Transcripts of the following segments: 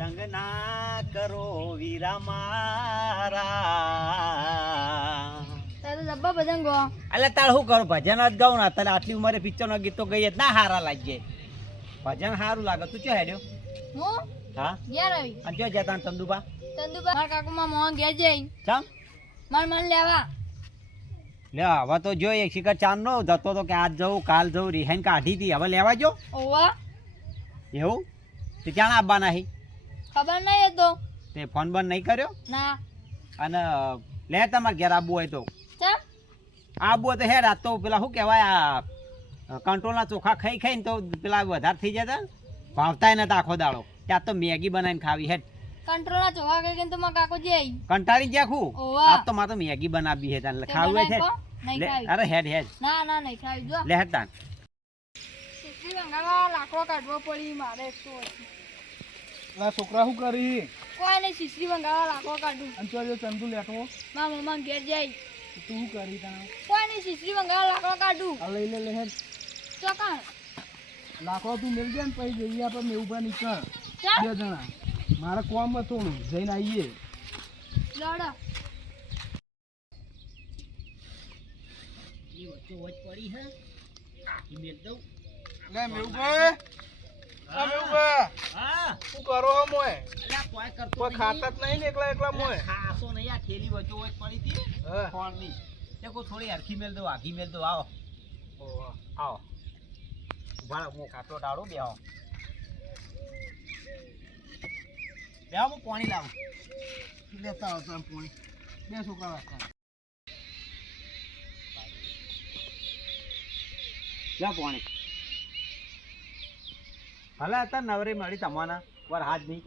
સંગ ના કરો વીરા મારા. તારે ડબ્બા ભજન ગો એટલે તાર શું કરું ભજન જ ગાઉં ને તારે આટલી ઉંમરે પિક્ચર નો ગીતો ગઈ ના હારા લાગે ભજન સારું લાગે તું ચો હેડ્યો હું હા ઘેર આવી અને ચો જતા ચંદુબા મારા કાકુ માં મોહન ઘેર જઈ ચમ મન લેવા લે હવે તો જો એક શિખર ચાંદ નો જતો તો કે આજ જવું કાલ જવું રિહાઈન કાઢી હતી હવે લેવા જો ઓવા એવું તે ક્યાં આવવાના હી ખબર નહીં એ તો તે ફોન બંધ નહીં કર્યો ના અને લે તમારે ઘેર આવવું હોય તો ચમ આવવું હોય તો હેડ આ તો પેલા શું કહેવાય આ કંટ્રોલના ચોખા ખાઈ ખાઈને તો પેલા વધારે થઈ જતા ભાવતાય નતા આખો દાડો ત્યાં તો મેગી બનાવીને ખાવી હેડ કંટ્રોલ ના ચોખા કઈ તો મારા કાકુ જઈ કંટાળી ગયા ખું ઓવા આજ તો મારે તો મેગી બનાવી હે તને ખાવું હોય છે નહીં ખાવી અરે હેડ હેડ ના ના નહીં ખાવી જો લે હેડ તાન કેટલી વંગાવા લાકડો કાઢવો પડી મારે એક તો આ છોકરા શું કરી કોઈ નહીં શીશરી વંગાવા લાકડો કાઢું અને જો ચંદુ લેટવો મારા મમ્મા ઘેર જઈ તું શું કરી તને કોઈ નહીં શીશરી વંગાવા લાકડો કાઢું આ લઈ લે હેડ ચોકણ લાકડો તું મેળ જાય ને પછી જઈએ આપણે મેઉભા નીકળ ચાલ 2 જણા મારે કોમ થોડું જઈને આવીએ લડો પડી હે મેલ દઉં લે મેઉભા આ મેઉભા હા શું કરો હો મોય અલ્યા કોઈ કરતો કોઈ ખાતા જ નહીં ને એકલા મોય ખાસો નહીં આ થેલી વચ્ચે વચ પડી હતી હા ફોનની તે કોઈ થોડી હરખી મેલ દો આખી મેલ દો આવો આવો ઉભા હું ખાતો ડાળો બેહો બેહો હું પાણી લાવું લેતા આવો તમે પોણી 2 છોકરા રાખતા જા પાણી ભલે હતા નવરી મળી તમારા વાર હાથ નહીં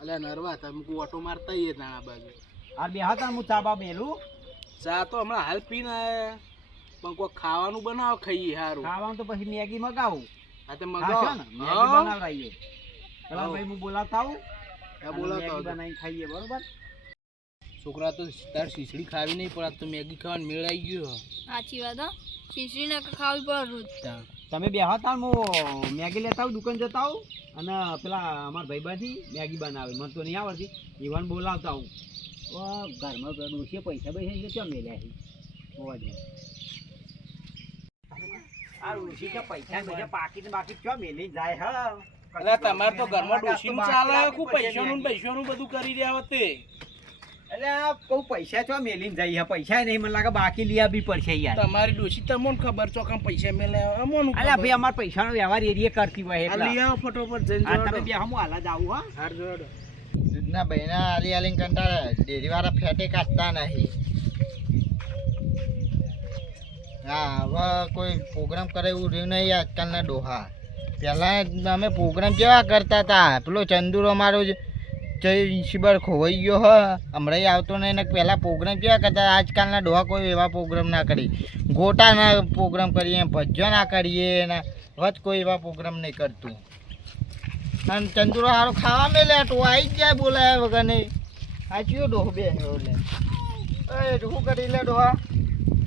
અલ્યા નરવા તમે કોઈ ઓટો મારતા આવીએ ના બાજુ આ બે હતા હું ચા બા મેલું ચા તો હમણાં હાલ પીને આયા પણ કોઈ ખાવાનું બનાવો ખાઈએ સારું ખાવાનું તો પછી મેગી મગાવું આ તો હા છે ને મેગી બનાવરાઈએ પેલા ભાઈ હું બોલાવતા આવું બોલાવતા મેગી બનાવીને ખાઈએ બરોબર છોકરા તો તાર શીશડી ખાવી નહીં પણ આ તો મેગી ખાવાનું મેળ આવી ગયો સાચી વાત હો શીશરી ને ખાવી પડે રોજ તમે બે હતા હું મેગી લેતા આવું દુકાન જતા આવું અને પેલા અમારા ભાઈબાથી મેગી બનાવે મને તો નહીં આવડતી ઈવન બોલાવતા આવું ઘરમાં ડોસીએ પૈસા પૈસા કેમ મેલ્યા છે હોવા દે આ ડોસી કે પૈસા બધા પાકીટ બાકી ક્યાં મેલી જાય હા અલ્યા તમારે તો ઘરમાં ડોશીનું ચાલે ખૂબ પૈસાનું બધું કરી રહ્યા હોતે એટલે આ કહું પૈસા ચો મેલીને જઈ હે પૈસા નહીં મને લાગે બાકી લઈ આપવી પડશે યાર તમારી ડોશી તમને ખબર ચોકમ પૈસા મેલે અમોનું અલ્યા ભાઈ અમાર પૈસાનો વ્યવહાર એરિયે કરતી હોય એટલે લઈ આવો ફટોફટ જઈને આ તમે બે હમ હાલ જ આવું હા હાર જોડો દૂધના બહેના આલી આલીને કંટાળે ડેરીવાળા ફેટે કાઢતા નહીં હા હવે કોઈ પ્રોગ્રામ કરે એવું રહ્યું નહીં આજકાલના ડોહા પહેલાં અમે પ્રોગ્રામ કેવા કરતા હતા પેલો ચંદુરો અમારો જય શિબર ખોવાઈ ગયો હ હમણાં આવતો નહીં ને પહેલાં પ્રોગ્રામ કેવા કરતા આજકાલના ડોહા કોઈ એવા પ્રોગ્રામ ના કરી ગોટાના પ્રોગ્રામ કરીએ ભજ્જો ના કરીએ ને વચ કોઈ એવા પ્રોગ્રામ નહીં કરતું અને ચંદુરો સારો ખાવા મેલે તો આવી જ જાય બોલાયા વગર નહીં સાચું ડોહ બે લે એ શું કરી લે ડોહા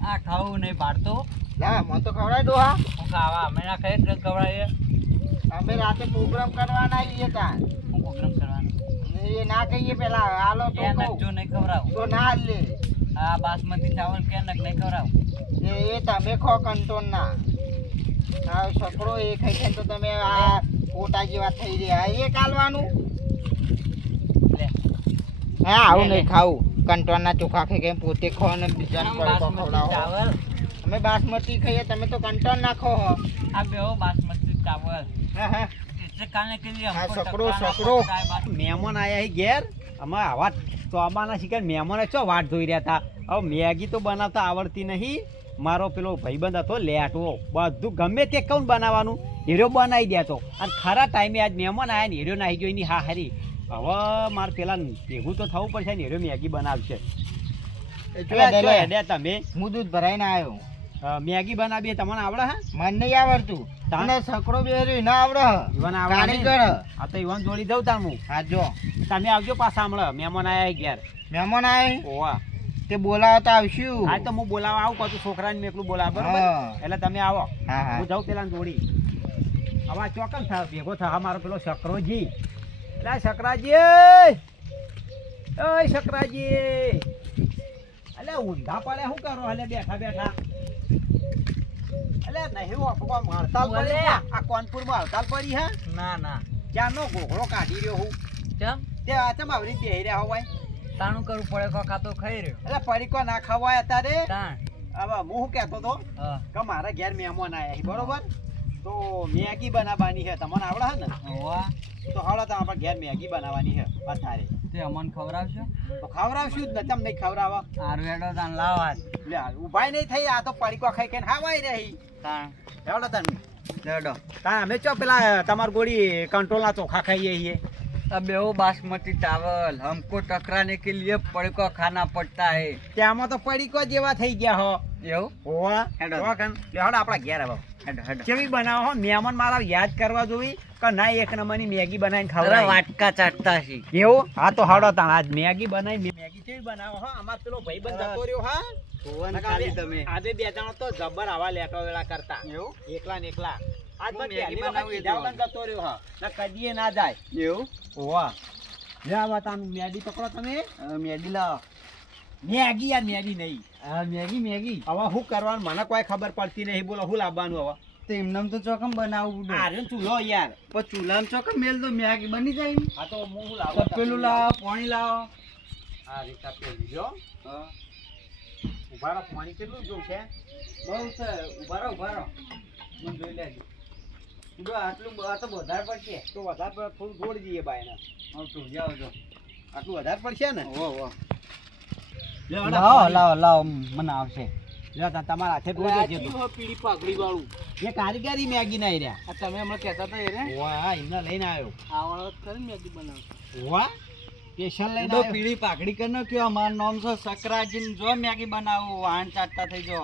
આ ખાવું નહીં પાડતો ના મને તો ખવડાય ડોહા હું ખાવા અમે ના ખાઈ જ ખવડાવીએ અમે રાતે પ્રોગ્રામ કરવાના આવીએ ત્યાં હું પ્રોગ્રામ કરવાનો એ ના કહીએ પેલા હાલો તો કે કહું. જો નહીં ખવડાવું તો ના લે આ બાસમતી ચાવલ કે નહીં ખવડાવું એ તમે ખો કંટોન ના આ સકડો એ ખાઈ ખાઈને તો તમે આ ફોટા જેવા થઈ રહ્યા એ કાલવાનું લે હા આવું નહીં ખાવું કંટોનના ચોખા ખાઈ ખાઈને પોતે ખો ને બીજાને પડકો ખવડાવો ચાવલ અમે બાસમતી ખાઈએ તમે તો કંટોન નાખો હો આ બેહો બાસમતી ચાવલ હા હા એટલે કાને કે लिए हाँ, हमको सकरो, टकराना सकरो। पड़ता है बात। મહેમાન આયા હી ઘેર અમે આવા ચોમાના શિકાર મહેમાને ચો વાટ જોઈ રહ્યા હતા હવે મેગી તો બનાવતા આવડતી નહીં મારો પેલો ભાઈબંધ હતો લેટવો બધું ગમે તે કહું બનાવવાનું હીરો બનાવી દેતો અને ખરા ટાઈમે આજ મહેમાન આવ્યા ને હીરો નાહી ગયો એની હા હારી હવે મારે પેલા ભેગું તો થવું પડશે ને હીરો મેગી બનાવશે તમે હું દૂધ ભરાઈને આવ્યો મેગી બનાવીએ તમને આવડે હે મને નહીં આવડતું તને સકડો બેરી ના આવડે ઈવન આવડે કારીગર આ તો ઈવન જોડી દઉં તાર હું હા જો તમે આવજો પાછા હમણાં મહેમાન આયા ઘેર મહેમાન આય ઓવા તે બોલાવતા આવશું હા તો હું બોલાવા આવું પાછું છોકરાને મેં એકલું બોલાવ બરોબર હા. એટલે તમે આવો હા હા હું જાઉં પેલા જોડી હવે ચોકન થાય ભેગો થા મારો પેલો શકરોજી લા શકરાજી, ઓય શકરાજી, અલે ઊંધા પડે શું કરો? અલે બેઠા બેઠા અલે નહીં હડતાલ પડી છે. આ કોનપુરમાં હડતાલ પડી હે? ના ના ક્યાંનો ઘોઘરો કાઢી રહ્યો હું. ચમ તે આ ચમ આવી રીતે બેહી રહ્યા હોય? તાણું કરવું પડે કો ખાતો ખાઈ રહ્યો એટલે પડીકો ના ખવાય અત્યારે. તાણ હવે હું શું કહેતો તો હા કે મારા ઘેર મહેમાન આયા છે બરોબર, તો મેગી બનાવવાની છે. તમને આવડે છે ને? હોવા તો હળો તો આપણા ઘેર મેગી બનાવવાની છે અત્યારે. તે અમન ખવડાવશો? તો ખવડાવશું જ ને, ચમ નહીં ખવડાવવા? હારું હેડો તાણ લાવ આજ લે ઉભાઈ નહીં થઈ, આ તો પડીકો ખાઈ ખાઈને હાવાઈ રહી. તાણ હેવડો તને હેડો તા અમે ચો પેલા તમાર ગોળી કંટ્રોલના ચોખા ખાઈએ છીએ. अब वो बासमती चावल हमको टकराने के लिए पड़ को खाना पड़ता है ત્યાંમાં તો પડીકો જેવા થઈ ગયા હો. એવું હોવા હેડો. હોવા કન લે હળો આપણા ઘેર આવો. હેડો હેડો કેવી બનાવો હો? મહેમાન મારા યાદ કરવા જોઈ કે ના એક નંબરની મેગી બનાવીને અરે ખાવડાવી. વાટકા ચાટતા છે એવું? હા તો હળો તાણ આજ મેગી બનાવી. મેગી કેવી બનાવો હો? અમાર પેલો ભાઈબંધ જતો રહ્યો હા. ખાલી તમે આજે બે જણો તો જબ્બર આવા લેટો વેળા કરતા. એવું એકલા ને એકલા. આજ હું મેગી મેગી બનાવી બનાવું એ જતો રહ્યો હા. ના કદીએ ના જાય. એવું હોવા લે આવા તાન મેગી પકડો તમે. મેગી લાવો મેગી યાર મેગી નહીં. હા મેગી મેગી હવે શું કરવાનું મને કોઈ ખબર પડતી નહીં. બોલો શું લાવવાનું હવે? તો એમને તો ચોકમ બનાવવું આ રહ્યો ચૂલો યાર. પણ ચૂલામાં ચોકમ મેલ તો મેગી બની જાય ને આ તો હું શું લાવું? તપેલું લાવો પાણી લાવો આ રીતા પેલી જો ઉભા રહો. પાણી કેટલું જોશે? બહુ છે ઉભા રહો મને જોઈ લેજો જો આટલું આ તો વધારે પડશે તો વધારે પર થોડું જોડી દઈએ બાયને. હા તું જાઓ જો આટલું વધારે પડશે ને? લાવો મને આવશે તમારા હાથે જોડે છે તો. પીળી પાઘડી વાળું એ કારીગરી મેગી ના રહ્યા. આ તમે હમણાં કહેતા હતા એ રે વાહ એમને લઈને આવ્યો. આ વાળો ખરી મેગી બનાવ વાહ સ્પેશિયલ લઈને તો આવ્યો. પીળી પાઘડી કરી નાખ્યો અમારું નામ છે સકરાજી જો મેગી બનાવું વાહન ચાટતા થઈ જો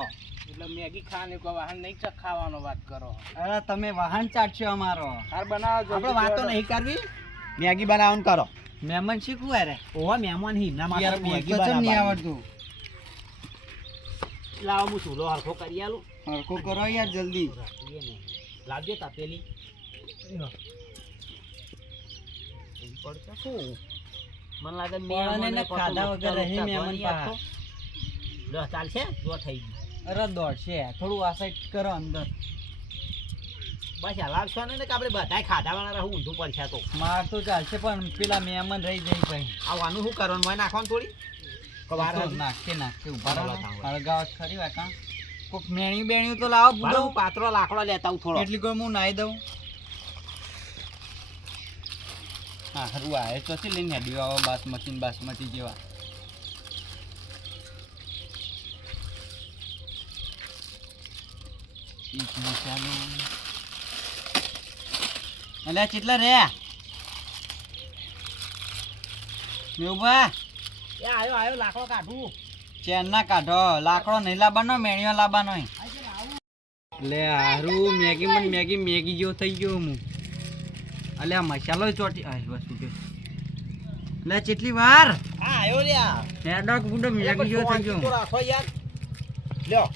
એટલે મેગી ખાવાની કોઈ વાહન નહીં ખાવાનો વાત કરો. અરે તમે વાહન ચાટશો અમારો હાર બનાવો આપણે વાતો નહીં કરવી, મેગી બનાવવાનું કરો. મહેમાન શીખવું રે ઓવા મહેમાન હી ના માટે યાર મેગી બોલતો ચમ નહીં બનાવવાની. આવડતું લાવો હું ચૂલો હરખો કરી આલું. હરખો કરો યાર જલ્દી એ નહીં. લાવજે તપેલી. પડશે શું? મને લાગે પણ એને ખાધા વગર રહી મહેમાન પાસે. લો ચાલશે જો થઈ ગયું. અરે દોડશે થોડું આ સાઈડ કરો અંદર બસ હલાવશો ને કે આપણે બધાય ખાધાવાળા રહું ઊંધું પડશે તો. માર તો ચાલશે પણ પેલા મહેમાન રહી જાય પછી આવવાનું શું કરવાનું હોય નાખવાનું થોડી કવાર નાખશે ઉભા રહો બરાબર. હળગાવ ખરી વાત હા કોક મેણ્યું બેણ્યું તો લાવો બુડો બુડો હું પાત્રો લાકડો લેતા આવું થોડો. એટલી કોઈ હું નાઈ દઉં હા હરું આ તો છે લઈને હેડ્યો આવો બાસમતી જેવા એટલે કેટલા રે મેઉભા એ આયો આયો લાકડો કાઢું. ચેન ના કાઢો લાકડો નહીં લાવવાનો મેણિયો લાવવાનો લે હારું મેગી જેવો થઈ ગયો હું અલે આ મસાલો ચોટી આ બસ ઉઠે લે કેટલી વાર હા આયો લ્યા. હેડો ગુડો મેગી જેવો થઈ ગયો તો રાખો યાર. લ્યો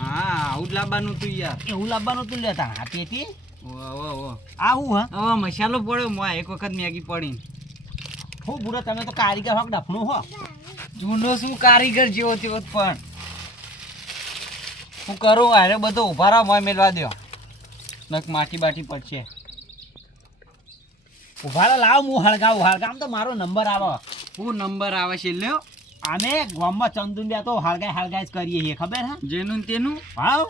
હા આવું જ લાવવાનું તું યાર એવું લાવવાનું તું લેતા હા પેટી ઓ આવું હા. હવે મસાલો પડ્યો મોય એક વખત મેગી પડી હું બુડો તમે તો કારીગર હોક ડફણું હો. જૂનો શું કારીગર જેવો તેવો પણ હું કરું અરે બધો ઉભા રહો મોય મેલવા દો નક માટી બાટી પડશે ઉભા લાવ હું હળગાવું. હળગામ તો મારો નંબર આવે. હું નંબર આવે છે લ્યો અમે ગામમાં ચંદુંડિયા તો હળગાઈ જ કરીએ છીએ ખબર હે. જેનું ને તેનું હાવ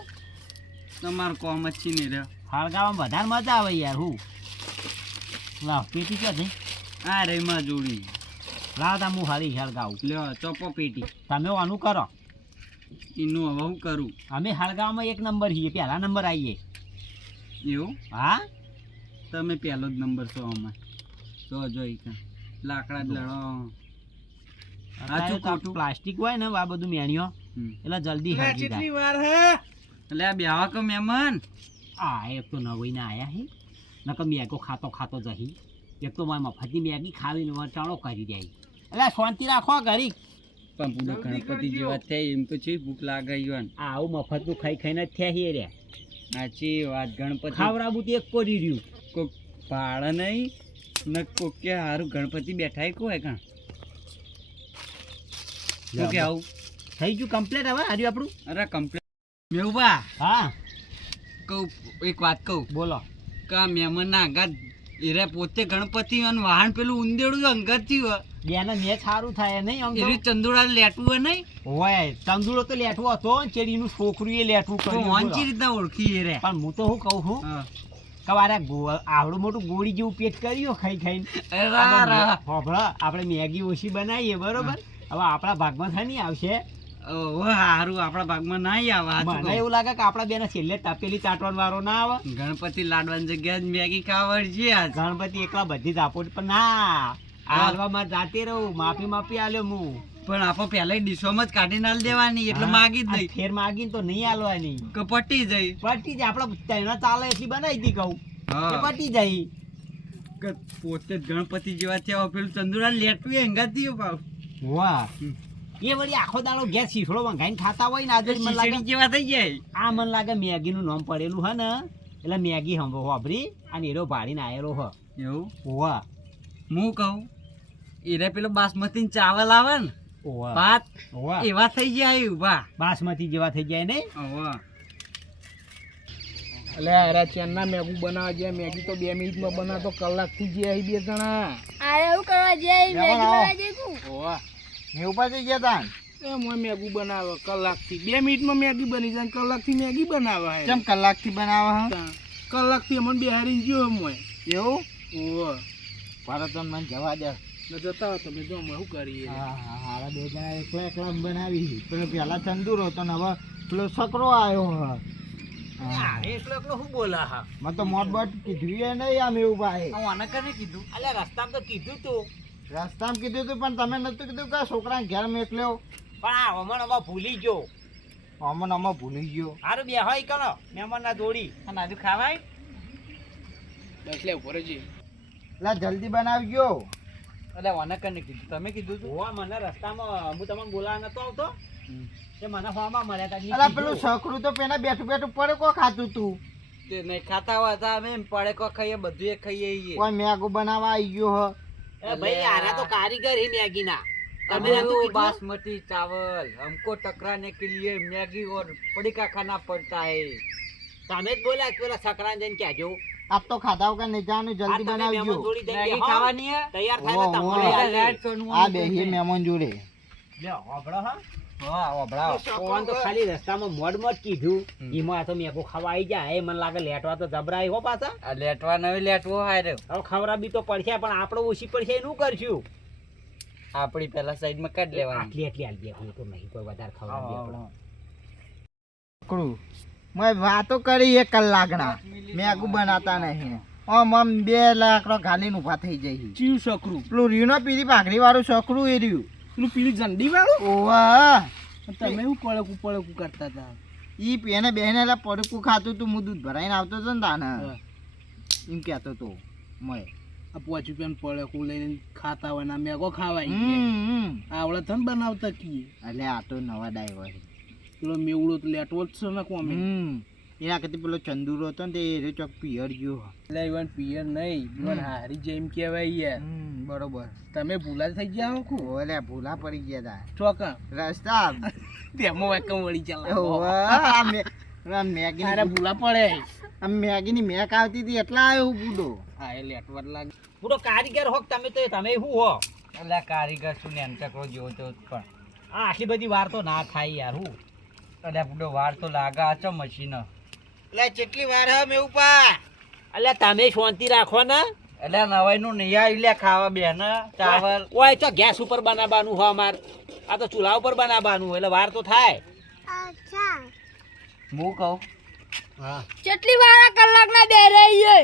તમારું કોમ જ છે નહીં રહ્યો હળગાવામાં વધારે મજા આવે યાર. હું લાવ પેટી ક્યાં છે? આ રેમાં જોડી લાવ તા હું હારી હળગાવું. લ્યો ચોપો પેટી તમે આનું કરો. એનું હવે હું કરું અમે હળગાવામાં એક નંબર છીએ, પહેલા નંબર આવીએ. એવું હા તમે પહેલો જ નંબર છો આમાં જો લાકડા જ લડો અત્યારે તો ખોટું. પ્લાસ્ટિક હોય ને આ બધું મેણ્યો એટલે જલ્દી હળગી જાય. વાર હે એટલે આ બેવા કો મહેમાન આ એક તો નવીને આયા હે નકર મેગો ખાતો જહી. એક તો મારી મફતની મેગી ખાવીને વટાણો કરી દે. એટલે શાંતિ રાખો ઘરી. પણ પૂરો ગણપતિ જેવા થાય એમ તો છે ભૂખ લાગે ઈવન આવું મફતનું ખાઈને જ થયા છીએ રે. સાચી વાત ગણપતિ ખાવડાવું તો એક પડી રહ્યું. કોક પાડે નહીં ન કોક કે હારું ગણપતિ બેઠા કોઈ કાં તો કે આવું થઈ ગયું કમ્પ્લીટ હવે આજુ આપણું. અરે કમ્પ્લીટ મેઉબા હા કહું એક વાત કહું બોલો. કા મહેમાનના અંગાત એરે પોતે ગણપતિ અને વાહન પેલું ઉંદેડું અંગાત થયું બેને મેચ સારું થાય નહીં આમ તો. એરી ચંદુડા લેટવું હોય નહીં હોય ચંદુડો તો લેઠવો હતો ને ચેડીનું છોકરું એ લેઠવું તો કર્યું વાંચી બોલો. રીતના ઓળખી એરે પણ હું તો શું કહું છું હા. કે વારે આવડું મોટું ગોળી જેવું પેટ કર્યું ખાઈ ખાઈને. હોભળો, આપણે મેગી ઓછી બનાવીએ બરોબર. હવે આપણા ભાગમાં થાય નહીં આવશે. ઓહો હારું આપણા ભાગમાં નહીં આવે હાચું મને કહું. એવું લાગે કે આપણા બેને છેલ્લે તપેલી ચાટવાનો વારો ના આવે. ગણપતિ લાડવાની જગ્યાએ જ મેગી ખાવડ છે આજ. ગણપતિ એકલા બધી જ આપો પણ ના હાલવામાં જાતે રહું માફી આલ્યો હું. પણ આપણે પહેલા ડીશોમાં જ કાઢીને આલ દેવાની એટલે હા, માગી જ આ નહીં ફેર માગીને તો નહીં આલવાની. કે પટી જાય પટી જાય આપડે તૈણા ચાલે એટલી બનાવી દી કહું હા. એ પટી જાય. કે પોતે જ ગણપતિ જેવા થયા પેલું ચંદુરા લેટવું એ હંગાત થયું પાવ વાહ એ વળી આખો દાડો ગેસ શીશડો મંગાઈને ખાતા હોય ને આજે મને લાગે જેવા થઈ જાય આ મને લાગે મેગી નું નામ પડેલું હે ને એટલે મેગી હોભરી અને એરો ભાડીને આયેલો હ. એવું વાહ હું કહું એરે પેલો બાસમતી ચાવલ આવે ને વાહ ભાત વાહ એવા થઈ જાય ઉભા બાસમતી જેવા થઈ જાય ને. એટલે અરે ચેનના મેગી બનાવવા જાય મેગી તો 2 મિનિટમાં બનાવતો કલાકથી જે આવી 2 જણા આ એવું કરવા જાય જવા મેગી લાવો. બનાવી દેખું. ઓવા મેં પાછી ગયા તા એ મોય મેગી બનાવે કલાકથી 2 મિનિટમાં મેગી બની જાય કલાકથી મેગી બનાવે હે કેમ કલાકથી બનાવે હા તાં. કલાકથી અમને બેહારીને ગયો મોય એવું ઓવા ભારતન મને જવા દે. ને જતા હો તમે જો અમે શું કરીએ હા હા હારા બે જણા એકલા એકલા બનાવી પેલો પેલા ચંદુરો હતો ને હવે પેલો છકરો આવ્યો હા એકલો એકલો શું બોલા હા. મને તો મોટ બોટ કીધું એ નહીં આમ એવું ભાઈ આને કને કીધું અલ્યા રસ્તામાં તો કીધું તું રસ્તામાં કીધું તું પણ તમે નતું કીધું કે છોકરા ઘેર મેકલ્યો પણ આ હમણાં ભૂલી ગયો. અમને અમે ભૂલી ગયો. હારું બે હોય કરો મહેમાન ના જોડી. અને આજુ ખાવાય બસ લે ઉપર જ એટલે જલ્દી બનાવી ગયો. એટલે આને કને કીધું તમે કીધું તું હોવા મને રસ્તામાં હું તમને બોલાવા નતો આવતો તે મને ફોનમાં મળ્યા તા. અલા પેલું છોકરું તો પેલા બેઠું બેઠું પડે કો ખાતું તું તે નહીં ખાતા હોય તો અમે એમ પડે કો ખાઈએ બધું એ ખાઈએ ઈએ. કોઈ મેગો બનાવવા આવી ગયો હ એ ભાઈ આરા તો કારીગર હે મેગી ના. તમે તમે નતું કીધું? बासमती चावल हमको टकराने के लिए मैगी और पड़ीका खाना पड़ता है તમે જ બોલ્યા કે પેલા સકરાને જઈને કહેજો. આપ તો ખાધા વગર નહીં જવાનું આ જલ્દી તમે બનાવી મહેમાન ગયો. જોડી જઈને मैगी બેહો. ખાવાની है તૈયાર થાય ને ઓહો, તમારે ઓહો. આલે. लाइट सोनू આ બેહી મહેમાન જોડે લ્યો, હોભળો હા. हां ओबड़ा ફોન તો ખાલી રસ્તામાં મોડ કીધું એમાં આ તો મેકો ખાવા આવી જાય એ મને લાગે લેટવા તો જબરાઈ હો પાછા. लेटवा नवी लेटવો हारे હવે ખવરાબી તો પડશે પણ આપણે ઓછી પડશે એનું કરશું. આપડી પહેલા સાઈડ માં કાઢ લેવાની આટલી આટલી આલ દે હું તો નહીં કોઈ વધારે ખવરાબી આપણે. છોકરું મેં વાતો કરી 1 કલાકના મેગુ બનાતા નહીં આમ આમ 2 લાકડો ઘાલીને ઊભા થઈ જાય. ચીવ છોકરું પેલું રીનો પીરી પાઘડી વાળું છોકરું એ રહ્યું. પેલું પીલી ઝંડી વાળું ઓવા તમે શું પડકું કરતા હતા ઈ પેને બેને એટલે પડકું ખાતું તું હું દૂધ ભરાઈને આવતો હતો ને તાને હા. એમ કહેતો તો મેં આ 5 રૂપિયાનું પડકું લઈને ખાતા હોય ને આ મેગો ખાવાય હમ આવડે થન બનાવતા કીએ એટલે આ તો નવા ડાયવર છે. પેલો મેવડો તો લેટવો જ છે ને કોમે એના કરતી પેલો ચંદુરો હતો ને તે એ ચોક પિયર ગયો. એટલે ઈવન પિયર નહીં ઈવન હારી જેમ કહેવાય યાર બરોબર તમે ભૂલા થઈ ગયા હો ઓલે ભૂલા પડી ગયા ચોકા તા રસ્તા તેમાં વાકમ વળી ચાલે મેગી અરે ભૂલા પડે મેગી ની મેક આવતી હતી એટલા આવ્યો બુડો. હા એ લેટવા લાગે પૂરો કારીગર હોક તમે તો તમે શું હો. એટલે કારીગર શું ને અંતકરો જેવો તો પણ આ આટલી બધી વાર તો ના થાય યાર હું. એટલે પૂરો વાર તો લાગે આચો મશીન એટલે કેટલી વાર હે મેં ઉપા અલ્યા તમે શાંતિ રાખો ને. એટલે નવાઈ નું નહીં આવી લે ખાવા બેન ચાવલ ઓય તો ગેસ ઉપર બનાવવાનું હોય અમાર. આ તો ચૂલા ઉપર બનાવવાનું એટલે વાર તો થાય. હું કહું હા કેટલી વાર આ કલાકના બે રહીએ.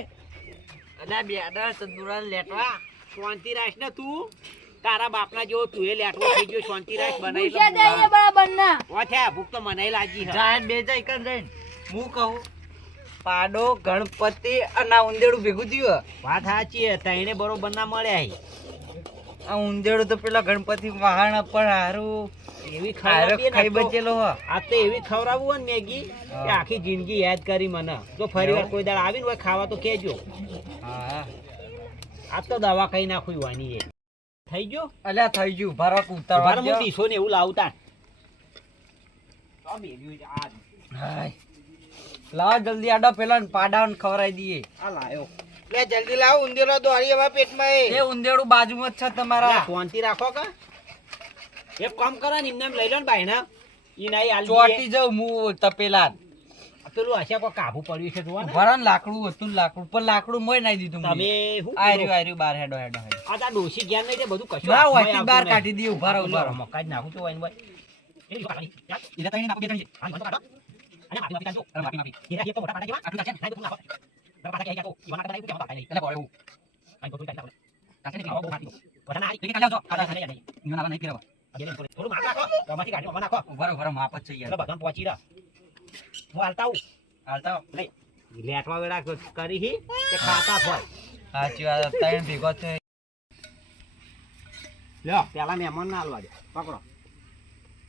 અલ્યા બેડા તંદુરા લેટવા શાંતિ રાખ ને તું. તારા બાપના જેવો તું એ લેટવો થઈ ગયો શાંતિ રાખ બનાવી પૂછ્યા દઈએ બરાબર ના. ઓછા ભૂખ તો મને લાગી હે. જાય બે જાય કર જઈને હું કહું પાડો ગણપતિ અને આ ઉંદેડું ભેગું થયું વાત સાચી હે તઈને બરોબર ના મળ્યા હે. આ ઉંદેડું તો પેલા ગણપતિ વાહણ પર હારું એવી હારો ખવડાવીએ ને ખાઈ આ તો- બચેલો હો આ તો એવી ખવડાવવું હોય ને મેગી કે આખી જિંદગી યાદ કરી મને. જો ફરી વાર કોઈ દાડ આવીને હોય ખાવા તો કહેજો. હા આ તો દવા કઈ નાખું વાની એ થઈ ગયો અલ્યા થઈ ગયું ઉભા રહો બાર ઉતારવા હું ડીશો ને એવું લાવતા તો બેલ્યું છે આ હાય લાવ જલ્દી આડો પેલા પાડાને ખવરાઈ દઈએ આ લાયો લે જલ્દી લાવ ઉંદેરો દોરી હવે પેટમાં એ ઉંદેડું બાજુમાં જ છે તમારા શાંતિ રાખો કે એક કામ કરો ને એમને એમ લઈ લો ને ભાઈ ને ઈ નહીં આલ ચોટી જાઉં હું તપેલા પેલું હશે કોઈ કાબુ પડ્યું છે જોવા ને ઉભા રહો ને લાકડું હતું ને લાકડું પણ લાકડું મોય નાઈ દીધું તમે શું આર્યું બાર હેડો હેડો હેડો આ તા ડોશી જ્ઞાન નહીં તે બધું કશું ના હાથમાં હોય આવતું બહાર નહીં. કાઢી દઈએ ઉભા રહો ઉભા રહો મકાઈ જ નાખું છું વાઈન ભાઈ એ જો કાઢી યાર એટલે તઈને નાખું બે ત્રણ છે આ બંધ કાઢો અને માફી કાઢજો અરે માફી એ તો મોટા પાટા કેવા આટલું છે ને તો નાખો બરાબર પાટા કે તો ઈવાના બનાવી કે પાટા નહીં એટલે બોલે હું આઈ તો કાઢી નાખો કાશે ને આવો માટી વડા ના આઈ કે કાઢો કાઢા ખાલી નહીં ઈનો ના નહીં કેરવા આજે થોડું માપ રાખો ગમાથી કાઢી માં નાખો ઉભા રહો માપ જ છે એટલે યાર બધાને પહોંચી રહ્યા હું હાલતા આવું હાલતા લઈ લેટવા વેળા કરી હી કે ખાતા હોય સાચી વાત ત્રણ ભેગો છે લ્યો પેલા મહેમાન ના હાલવા દે પકડો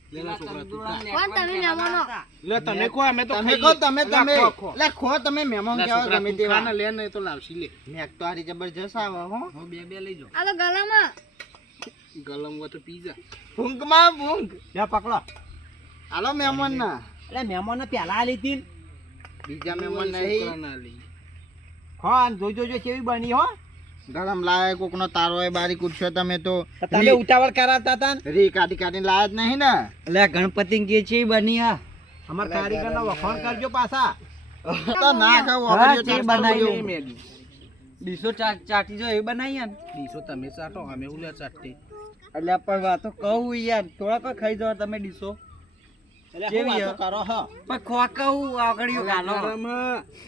કોણ તમે મહેમાનો લે તમે કો અમે તો તમે ખાઈએ. કહો તમે લે, તમે ખો, ખો. લે ખો તમે મહેમાન લે, કેવા છોકરા, ગમે તું તેવા ખાને લે ને તો લાવશી લે મેક તો હારી જબરજસ્ત આવે હો હું બે લઈ જાઉં આ તો ગલામાં ગલમ હોય તો પી જા ભૂંગમાં ભૂંગ લ્યો પકડો હાલો મહેમાન ના એટલે મહેમાન પેલા આલી હતી બીજા મહેમાન નહીં છોકરાના લઈ હા જોજો કેવી બની હો ગરમ લાવે કોકનો તારો હોય બારી કૂટશો તમે તો તમે ઉતાવળ કરાવતા હતા ને રી કાઢી કાઢીને લાયા જ નહીં ને એટલે ગણપતિ કે છે બની હા અમાર કારીગરનો વખાણ કરજો પાછા તો ના ખાવ હા, હવે તે જો બનાવી એ લઈએ. મેગી ડીસો ચાટી જો એ બનાવી યાર ડીશો તમે ચાટો અમે ઉલે ચાટતે એટલે પણ વાતો કહું યાર થોડા કોઈ ખાઈ જાવ તમે ડીસો એટલે કેવી હું વાતો હે? કરો હો પણ ખોકાવું આગળ ગાલો ગરમ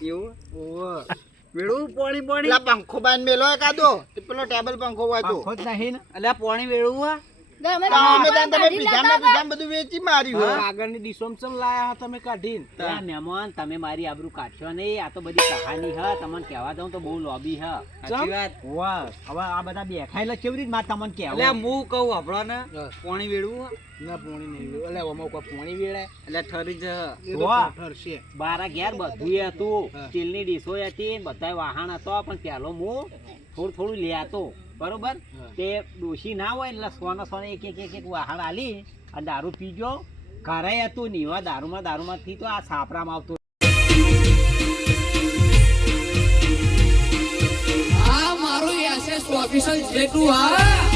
એવું ઓવ વેળું પાણી પાણી પેલા પંખો બાંધ મેલો કાદો તે પેલો ટેબલ પંખો હોય તો પંખો જ નહીં ને એટલે પાણી વેળું હા અમે તમે તાન તમે કાઢી પીઝામાં લેતા હતા. બધું વેચી માર્યું હો. આગળની ડીશોમ ચમ લાયા હતા તમે કાઢીને આ મહેમાન તમે મારી આબરૂ કાઢશો નહીં આ તો બધી કહાની હ તમને કહેવા દઉં તો બહુ લોબી હ સાચી વાત વાહ હવે આ બધા બેઠાયેલા કેવી રીતે મારે તમને એટલે કહેવું હું કહું આપણો ને હા. પાણી વેળવું હા? ના પોણી નહીં એટલે ઓમાં કોઈ પોણી વેળાય એટલે ઠરી જ એ તો વાહ. ઠરશે બારા ઘેર બધું હતું હા. સ્ટીલની ડીશો હતી બધા વાહન હતો પણ પેલો હું થોડું લેતો બરોબર હા. તે ડોશી ના હોય એટલે સોને એક વાહન આલી અને દારૂ પીજો ઘરે હતું નીવા દારૂમાંથી તો આ સાપરામાં આવતું આ મારું એસએસ ઓફિસર જેટલું આ